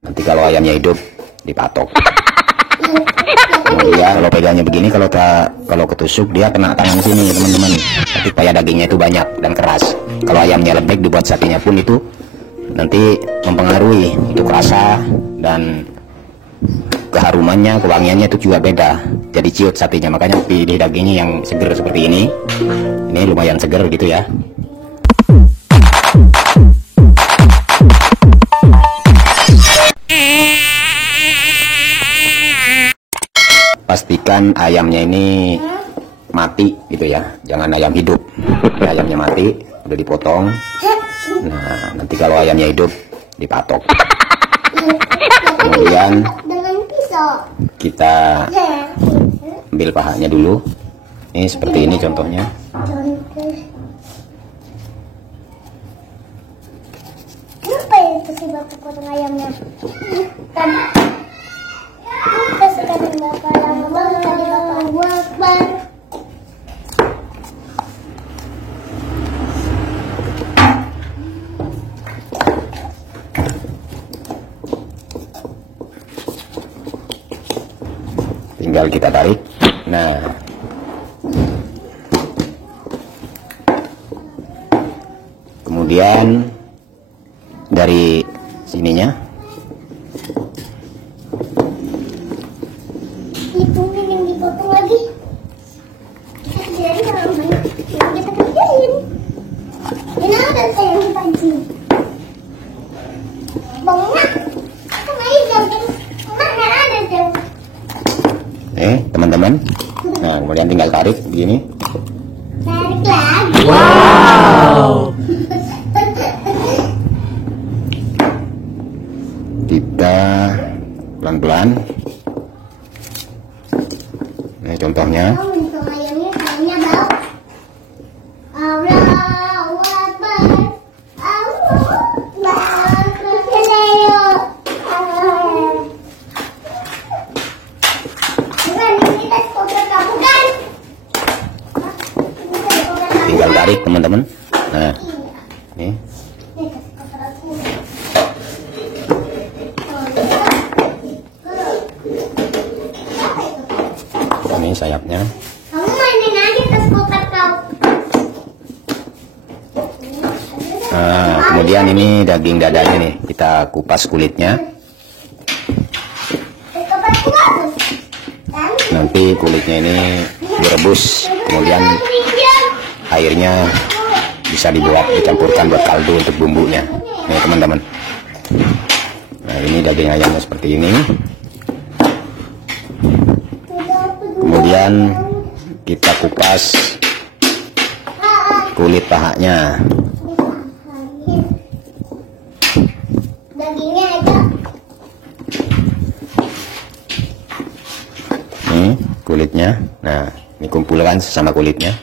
Nanti kalau ayamnya hidup dipatok. Kemudian kalau pegangnya begini, kalau ketusuk dia kena tangan sini teman-teman. Tapi supaya dagingnya itu banyak dan keras. Kalau ayamnya lembek dibuat satenya pun itu nanti mempengaruhi untuk rasa dan keharumannya, kewangiannya itu juga beda. Jadi ciut satenya, makanya pilih dagingnya yang seger seperti ini. Ini lumayan seger gitu ya. Pastikan ayamnya ini mati gitu ya, jangan ayam hidup. Ayamnya mati udah dipotong. Nah, nanti kalau ayamnya hidup dipatok. Kemudian kita ambil pahanya dulu. Ini seperti ini contohnya. Kenapa itu sih bapak potong ayamnya? Kan sekarang bapak lama banget tadi bapak. Tinggal kita tarik. Nah, kemudian dari sininya Ipungnya yang dipotong lagi. Kita kerjain kalau banyak yang kita kerjain. Ini ada saya yang dipancing. Bongnya, kan air jangan. Mana ada tuh? teman-teman. Nah, kemudian tinggal tarik begini. Tarik lagi. Wow. Kita pelan-pelan. Nah, contohnya. Untuk ayamnya kayaknya bau. Allahu Akbar. Allahu Akbar. Bukan, ini tas koper kamu kan? Tinggal tarik teman-teman. Nah, ini. Ini sayapnya. Kamu mainin aja tas koper kau. Nah, kemudian ini daging dadanya nih, kita kupas kulitnya. Tas koperku bagus. Kan? Nanti kulitnya ini direbus, kemudian airnya bisa dibuat dicampurkan buat kaldu untuk bumbunya. Nih teman-teman. Nah, ini daging ayamnya seperti ini. Kemudian kita kupas kulit pahanya. Dagingnya aja. Ini kulitnya. Nah, ini kumpulkan sama kulitnya.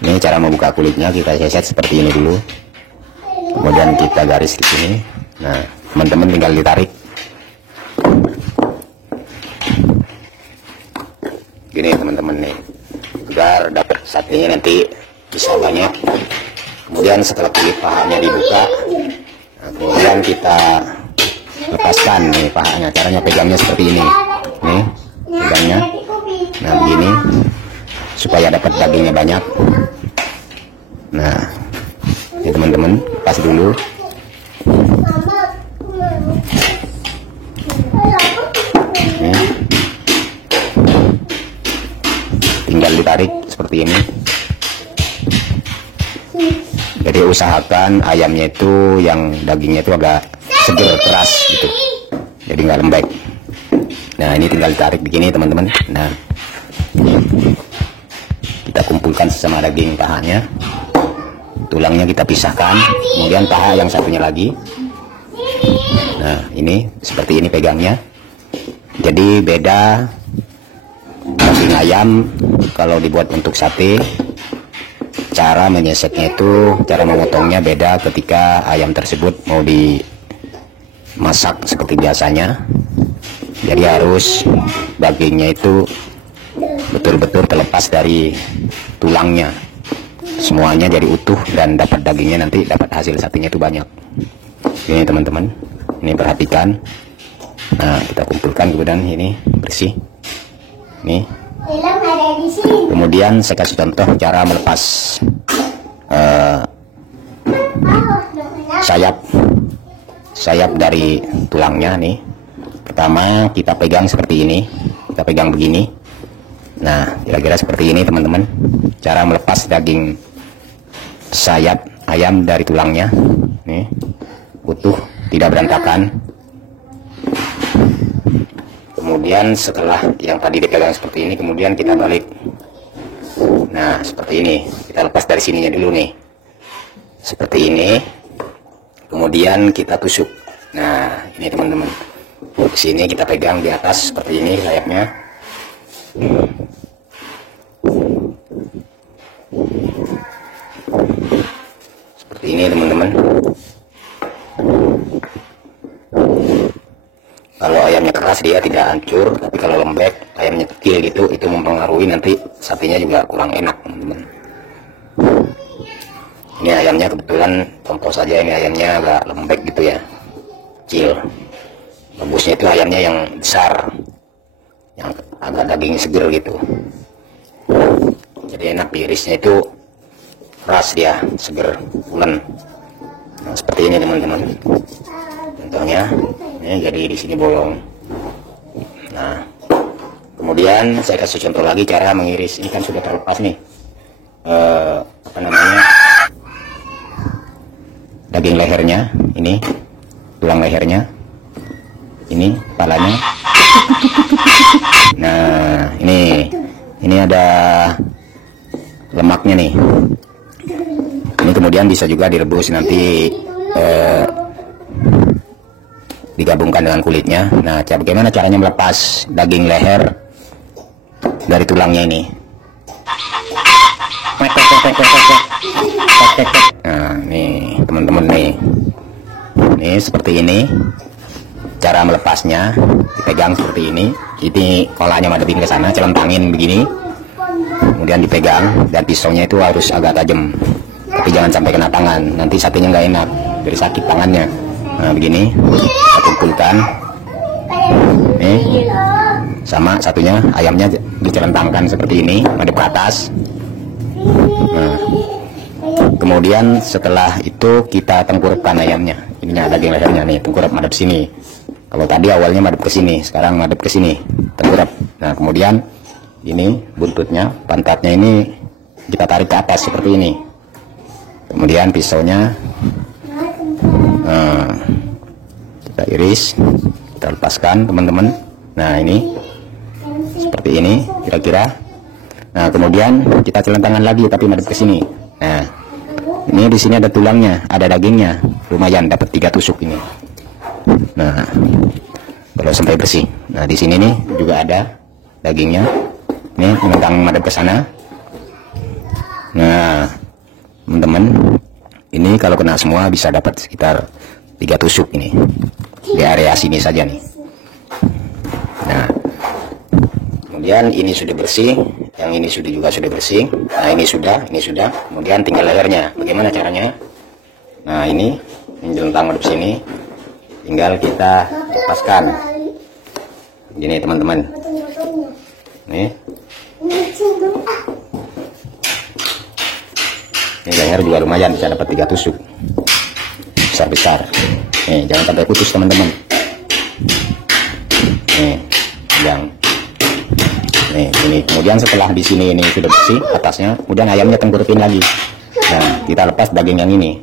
Ini cara membuka kulitnya, kita seset seperti ini dulu. Kemudian kita garis di sini. Nah, teman-teman tinggal ditarik. Gini teman-teman nih, agar dapat satenya nanti bisa banyak. Kemudian setelah kulit pahanya dibuka, nah, kemudian kita lepaskan nih pahanya. Caranya pegangnya seperti ini, nih pegangnya. Nah begini, supaya dapat dagingnya banyak. Nah, ini teman-teman, lepas dulu. Nih. Tinggal ditarik seperti ini. Jadi usahakan ayamnya itu yang dagingnya itu agak seger, keras gitu, jadi nggak lembek. Nah, ini tinggal ditarik begini teman-teman. Nah, kita kumpulkan sesama daging pahanya, tulangnya kita pisahkan, kemudian paha yang satunya lagi. Nah, ini seperti ini pegangnya. Jadi beda daging ayam kalau dibuat untuk sate, cara menyeseknya itu, cara memotongnya beda ketika ayam tersebut mau dimasak seperti biasanya. Jadi harus dagingnya itu betul-betul terlepas dari tulangnya, semuanya jadi utuh dan dapat dagingnya, nanti dapat hasil satenya itu banyak. Ini teman-teman, ini perhatikan. Nah, kita kumpulkan kemudian ini bersih. Nih. Hilang ada di sini. Kemudian saya kasih contoh cara melepas sayap dari tulangnya nih. Pertama kita pegang seperti ini, kita pegang begini. Nah, kira-kira seperti ini teman-teman, cara melepas daging sayap ayam dari tulangnya. Nih, utuh, tidak berantakan. Kemudian setelah yang tadi dipegang seperti ini, kemudian kita balik. Nah, seperti ini. Kita lepas dari sininya dulu nih. Seperti ini. Kemudian kita tusuk. Nah, ini teman-teman. Di sini kita pegang di atas seperti ini sayapnya. Seperti ini teman-teman. Kalau ayamnya keras dia tidak hancur, tapi kalau lembek, ayamnya kecil gitu, itu mempengaruhi nanti satenya juga kurang enak teman-teman. Ini ayamnya kebetulan contoh saja, ini ayamnya agak lembek gitu ya, kecil. Bagusnya itu ayamnya yang besar, yang agak daging seger gitu. Jadi enak, diirisnya itu keras dia, seger, ulen. Nah, seperti ini teman-teman. Contohnya, ini jadi di sini bolong. Nah, kemudian saya kasih contoh lagi cara mengiris. Ini kan sudah terlepas nih, apa namanya, daging lehernya. Ini tulang lehernya, ini kepalanya. Nah, ini ada lemaknya nih. Ini kemudian bisa juga direbus nanti, digabungkan dengan kulitnya. Nah, bagaimana caranya melepas daging leher dari tulangnya ini? Nah, nih teman-teman nih. Ini seperti ini cara melepasnya, dipegang seperti ini. Ini kolanya madepin ke sana, celentangin begini. Kemudian dipegang, dan pisaunya itu harus agak tajam. Tapi jangan sampai kena tangan, nanti satenya nggak enak, jadi sakit tangannya. Nah, begini kita kumpulkan. Nih, sama satunya ayamnya dicelentangkan seperti ini, madep ke atas. Nah, kemudian setelah itu kita tengkurapkan ayamnya. Ininya daging lehernya nih, tengkurap madep sini. Kalau tadi awalnya madep ke sini, sekarang madep ke sini, tengkurap. Nah, kemudian ini buntutnya, pantatnya ini kita tarik ke atas seperti ini. Kemudian pisaunya kita iris, kita lepaskan teman-teman. Nah, ini seperti ini kira-kira. Nah, kemudian kita celentangkan lagi tapi madep ke sini. Nah, ini di sini ada tulangnya, ada dagingnya, lumayan dapat 3 tusuk ini. Nah, kalau sampai bersih. Nah, di sini nih juga ada dagingnya. Ini celentang madep ke sana. Nah, teman-teman, ini kalau kena semua bisa dapat sekitar 3 tusuk ini di area sini saja nih. Nah, kemudian ini sudah bersih, yang ini juga sudah bersih. Nah, ini sudah. Kemudian tinggal lehernya. Bagaimana caranya? Nah, ini jelentang madep sini, tinggal kita lepaskan. Gini teman-teman. Nih. Ini leher juga lumayan, bisa dapat 3 tusuk besar-besar. Nih, jangan sampai putus teman-teman. Nih, ini. Kemudian setelah di sini ini sudah bersih atasnya, kemudian ayamnya tengkurupin lagi. Nah, kita lepas daging yang ini.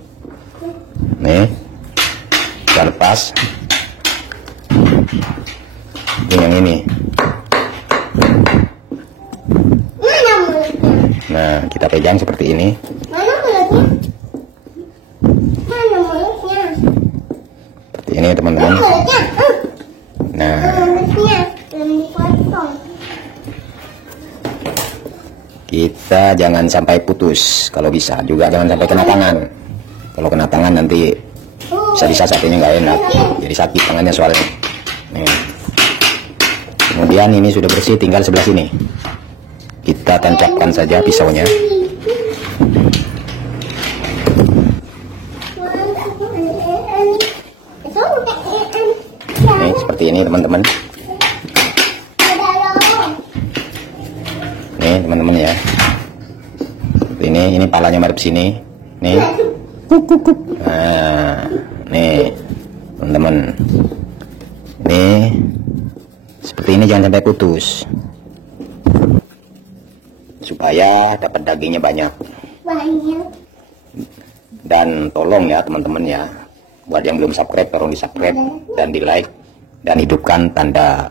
Nih, kita lepas daging yang ini. Nah, kita pegang seperti ini. Mana mulutnya? Mana mulutnya? Seperti ini teman-teman. Mulutnya? Nah, Mulutnya belum dipotong. kita jangan sampai putus, kalau bisa juga jangan sampai kena tangan. Kalau kena tangan nanti bisa satenya nggak enak, jadi sakit tangannya soalnya. Nih. Kemudian ini sudah bersih, tinggal sebelah sini. Kita tancapkan saja pisaunya. seperti ini teman-teman. Nih teman-teman ya. Ini palanya madep sini. Nih. Nah, nih teman-teman. Nih seperti ini, jangan sampai putus. Supaya dapat dagingnya banyak. Dan tolong ya teman-teman ya, buat yang belum subscribe, tolong di subscribe dan di like, dan hidupkan tanda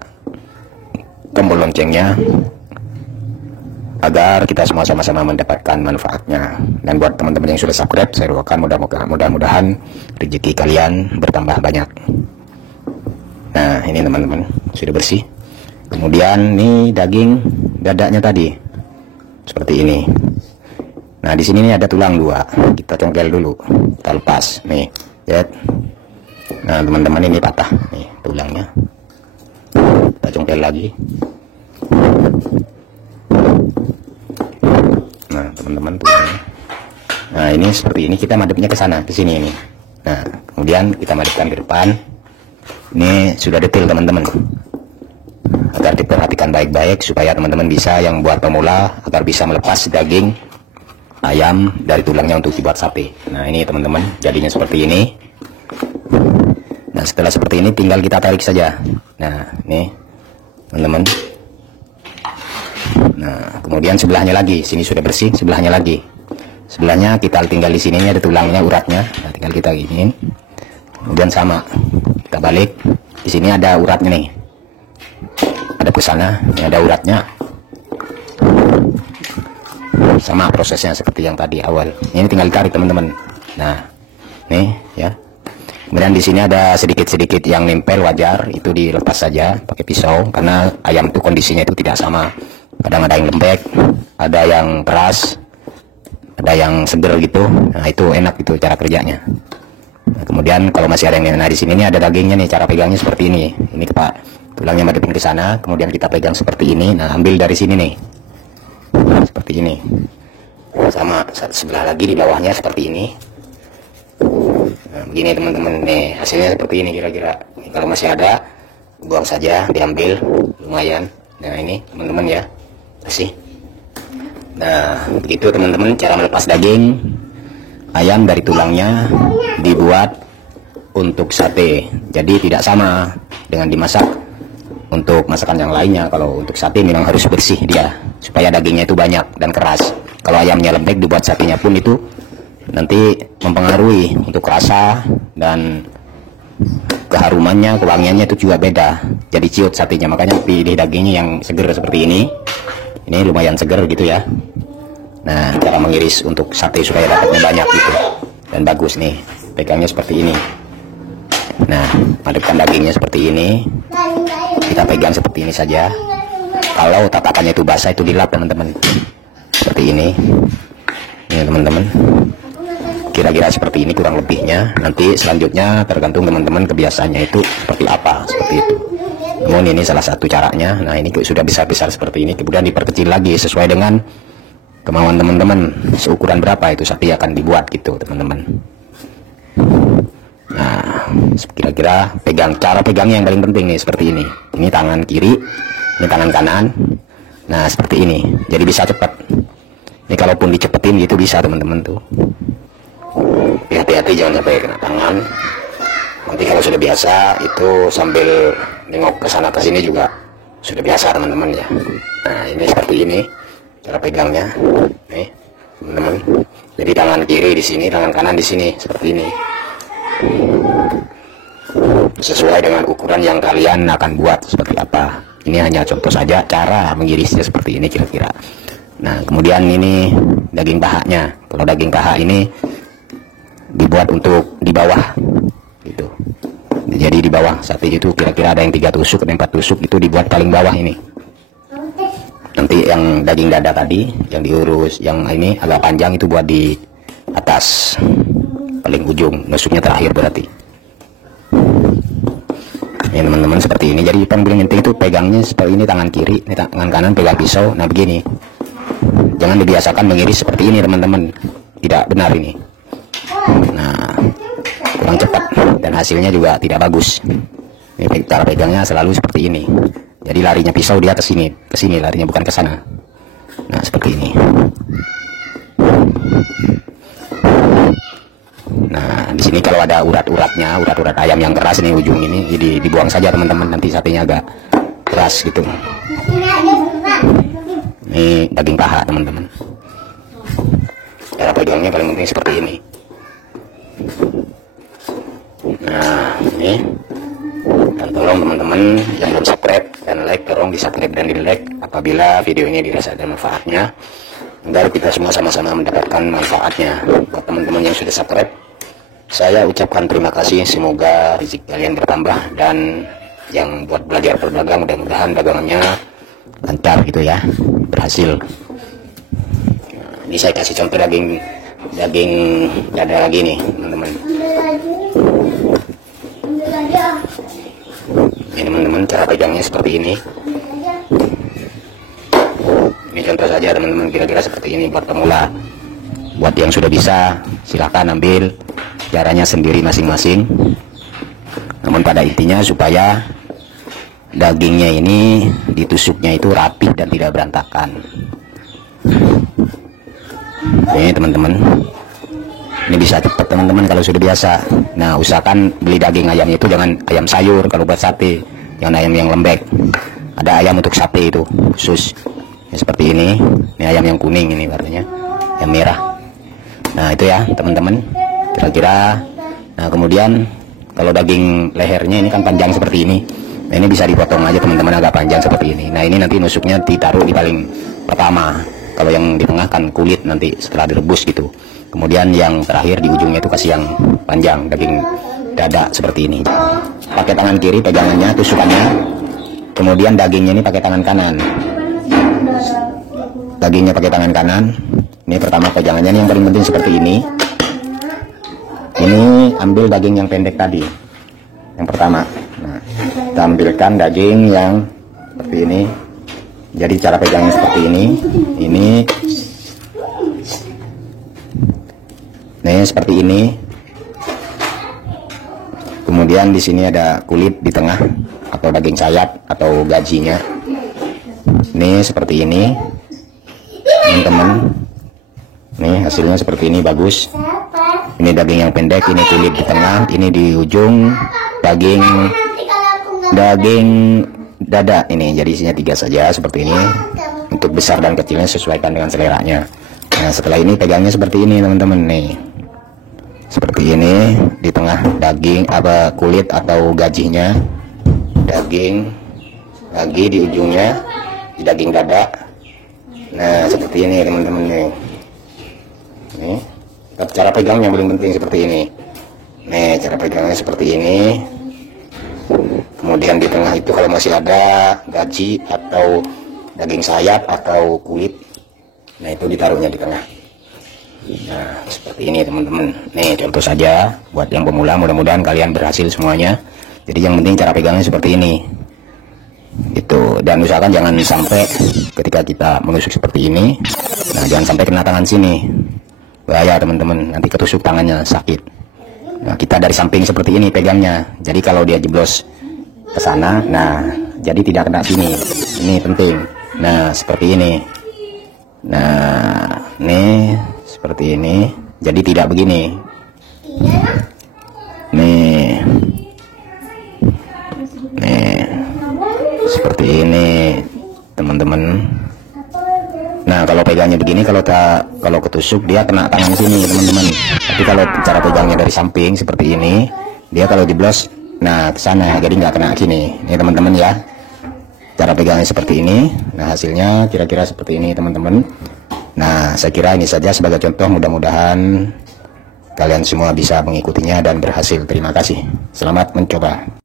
tombol loncengnya agar kita semua sama-sama mendapatkan manfaatnya. Dan buat teman-teman yang sudah subscribe, saya doakan mudah-mudahan rezeki kalian bertambah banyak. Nah ini teman-teman sudah bersih. Kemudian nih daging dadanya tadi seperti ini. Nah di sini nih ada tulang 2, kita congkel dulu, kita lepas nih, lihat. Nah teman-teman ini patah nih tulangnya, kita congkel lagi. Nah teman-teman tulangnya. Nah ini seperti ini, kita madepnya ke sana, ke sini ini. Nah kemudian kita madepkan ke depan. Ini sudah detail teman-teman, agar diperhatikan baik-baik supaya teman-teman bisa, yang buat pemula, agar bisa melepas daging ayam dari tulangnya untuk dibuat sate. Nah ini teman-teman jadinya seperti ini. Nah setelah seperti ini tinggal kita tarik saja. Nah ini teman-teman. Nah kemudian sebelahnya lagi, sini sudah bersih, sebelahnya lagi. Sebelahnya kita tinggal di sini, ada tulangnya, uratnya. Nah, tinggal kita gini. Kemudian sama, kita balik. Di sini ada uratnya nih. Ada ke sana, ini ada uratnya. Sama prosesnya seperti yang tadi awal. Ini tinggal ditarik teman-teman. Nah, nih ya. Kemudian di sini ada sedikit-sedikit yang nempel, wajar, itu dilepas saja pakai pisau karena ayam itu kondisinya itu tidak sama. Kadang ada yang lembek, ada yang keras, ada yang seger gitu. Nah, itu enak itu cara kerjanya. Nah, kemudian kalau masih ada yang, nah di sini nih ada dagingnya nih, cara pegangnya seperti ini. Ini Pak, tulangnya madepin ke sana, kemudian kita pegang seperti ini. Nah, ambil dari sini nih. Seperti ini. Sama sebelah lagi di bawahnya seperti ini. Nah, begini teman-teman nih, hasilnya seperti ini kira-kira. Kalau masih ada, buang saja, diambil, lumayan. Nah, ini teman-teman ya, bersih. Nah, begitu teman-teman cara melepas daging ayam dari tulangnya dibuat untuk sate. Jadi tidak sama dengan dimasak untuk masakan yang lainnya. Kalau untuk sate memang harus bersih dia, supaya dagingnya itu banyak dan keras. Kalau ayamnya lembek, dibuat satenya pun itu nanti mempengaruhi untuk rasa dan keharumannya, kewangiannya itu juga beda. Jadi ciut satenya, makanya pilih dagingnya yang seger seperti ini. Ini lumayan seger gitu ya. Nah, cara mengiris untuk sate supaya dapatnya banyak gitu dan bagus nih. Pegangnya seperti ini. Nah, madepkan dagingnya seperti ini. Kita pegang seperti ini saja. Kalau tatakannya itu basah, itu dilap teman-teman. Seperti ini. Ini teman-teman. Kira-kira seperti ini kurang lebihnya. Nanti selanjutnya tergantung teman-teman kebiasaannya itu seperti apa, seperti itu. Namun ini salah satu caranya. Nah, ini sudah besar-besar seperti ini. Kemudian diperkecil lagi sesuai dengan kemauan teman-teman. Seukuran berapa itu sate akan dibuat gitu teman-teman. Nah, kira-kira cara pegangnya yang paling penting nih seperti ini. Ini tangan kiri, ini tangan kanan. Nah, seperti ini. Jadi bisa cepat. Ini kalaupun dicepetin gitu bisa teman-teman tuh. Hati-hati jangan sampai kena tangan. Nanti kalau sudah biasa itu sambil nengok ke sana ke sini juga sudah biasa teman-teman ya. Nah, ini seperti ini cara pegangnya. Nih, teman-teman. Jadi tangan kiri di sini, tangan kanan di sini seperti ini. Sesuai dengan ukuran yang kalian akan buat seperti apa. Ini hanya contoh saja cara mengirisnya seperti ini kira-kira. Nah, kemudian ini daging pahanya. Kalau daging paha ini dibuat untuk di bawah gitu. Jadi di bawah sate itu kira-kira ada yang 3 tusuk, ada 4 tusuk, itu dibuat paling bawah ini. Nanti yang daging dada tadi yang diurus, yang ini agak panjang itu buat di atas paling ujung, nusuknya terakhir berarti. Ini teman-teman seperti ini. Jadi yang paling penting itu pegangnya seperti ini, tangan kiri, ini tangan kanan pegang pisau. Nah begini, jangan dibiasakan mengiris seperti ini teman-teman, tidak benar ini. Nah, kurang cepat dan hasilnya juga tidak bagus. Ini cara pegangnya selalu seperti ini. Jadi larinya pisau dia ke sini larinya, bukan ke sana. Nah, seperti ini. Nah, di sini kalau ada urat-uratnya, urat-urat ayam yang keras nih ujung ini, jadi dibuang saja teman-teman, nanti satenya agak keras gitu. Ini daging paha teman-teman. Cara pegangnya paling penting seperti ini. Nah, ini. Dan tolong teman-teman yang belum subscribe dan like, tolong di subscribe dan di like apabila video ini dirasa ada manfaatnya, agar kita semua sama-sama mendapatkan manfaatnya. Buat teman-teman yang sudah subscribe, saya ucapkan terima kasih. Semoga rezeki kalian bertambah, dan yang buat belajar berdagang, mudah-mudahan dagangannya lancar gitu ya, berhasil. Nah, ini saya kasih contoh daging dada lagi nih teman-teman. Ini teman-teman cara pegangnya seperti ini. Ini contoh saja teman-teman, kira-kira seperti ini buat pemula. Buat yang sudah bisa, silahkan ambil caranya sendiri masing-masing. Namun pada intinya supaya dagingnya ini ditusuknya itu rapih dan tidak berantakan. Ini teman-teman, ini bisa cepat teman-teman kalau sudah biasa. Nah, usahakan beli daging ayamnya itu jangan ayam sayur kalau buat sate, jangan ayam yang lembek. Ada ayam untuk sate itu khusus ya, seperti ini. Ini ayam yang kuning, ini warnanya yang merah. Nah, itu ya teman-teman, kira-kira. Nah, kemudian kalau daging lehernya ini kan panjang seperti ini. Nah, ini bisa dipotong aja teman-teman, agak panjang seperti ini. Nah, ini nanti nusuknya ditaruh di paling pertama. Kalau yang di tengah kan kulit, nanti setelah direbus gitu. Kemudian yang terakhir di ujungnya itu kasih yang panjang, daging dada seperti ini. Pakai tangan kiri pegangannya, tusukannya. Kemudian dagingnya ini pakai tangan kanan. Dagingnya pakai tangan kanan. Ini pertama pegangannya, ini yang paling penting seperti ini. Ini ambil daging yang pendek tadi, yang pertama. Nah, tampilkan daging yang seperti ini. Jadi cara pegangnya seperti ini. Nih seperti ini. Kemudian di sini ada kulit di tengah atau daging sayap atau gajinya. Nih seperti ini, teman-teman. Nih hasilnya seperti ini, bagus. Ini daging yang pendek, ini kulit di tengah, ini di ujung daging dada ini. Jadi isinya 3 saja seperti ini. Untuk besar dan kecilnya sesuaikan dengan seleranya. Nah, setelah ini pegangnya seperti ini teman-teman nih. Seperti ini, di tengah daging kulit atau gajinya, daging lagi di ujungnya di daging dada. Nah, seperti ini teman-teman nih. Nih, cara pegang yang paling penting seperti ini. Nih, cara pegangnya seperti ini. Kemudian di tengah itu kalau masih ada gaji atau daging sayap atau kulit, nah itu ditaruhnya di tengah. Nah, seperti ini teman-teman. Nih contoh saja buat yang pemula, mudah-mudahan kalian berhasil semuanya. Jadi yang penting cara pegangnya seperti ini. Gitu. Dan usahakan jangan sampai ketika kita menusuk seperti ini, nah jangan sampai kena tangan sini. Bahaya teman-teman, nanti ketusuk tangannya sakit. Nah, kita dari samping seperti ini pegangnya. Jadi kalau dia jeblos ke sana, nah jadi tidak kena sini. Ini penting. Nah, seperti ini. Nah, nih seperti ini. Jadi tidak begini. Nih. Seperti ini, teman-teman. Nah, kalau pegangnya begini, kalau ketusuk dia kena tangan sini, teman-teman. Tapi kalau cara pegangnya dari samping seperti ini, dia kalau jeblos, nah ke sana, jadi nggak kena sini. Ini teman-teman ya. Cara pegangnya seperti ini. Nah, hasilnya kira-kira seperti ini, teman-teman. Nah, saya kira ini saja sebagai contoh. Mudah-mudahan kalian semua bisa mengikutinya dan berhasil. Terima kasih. Selamat mencoba.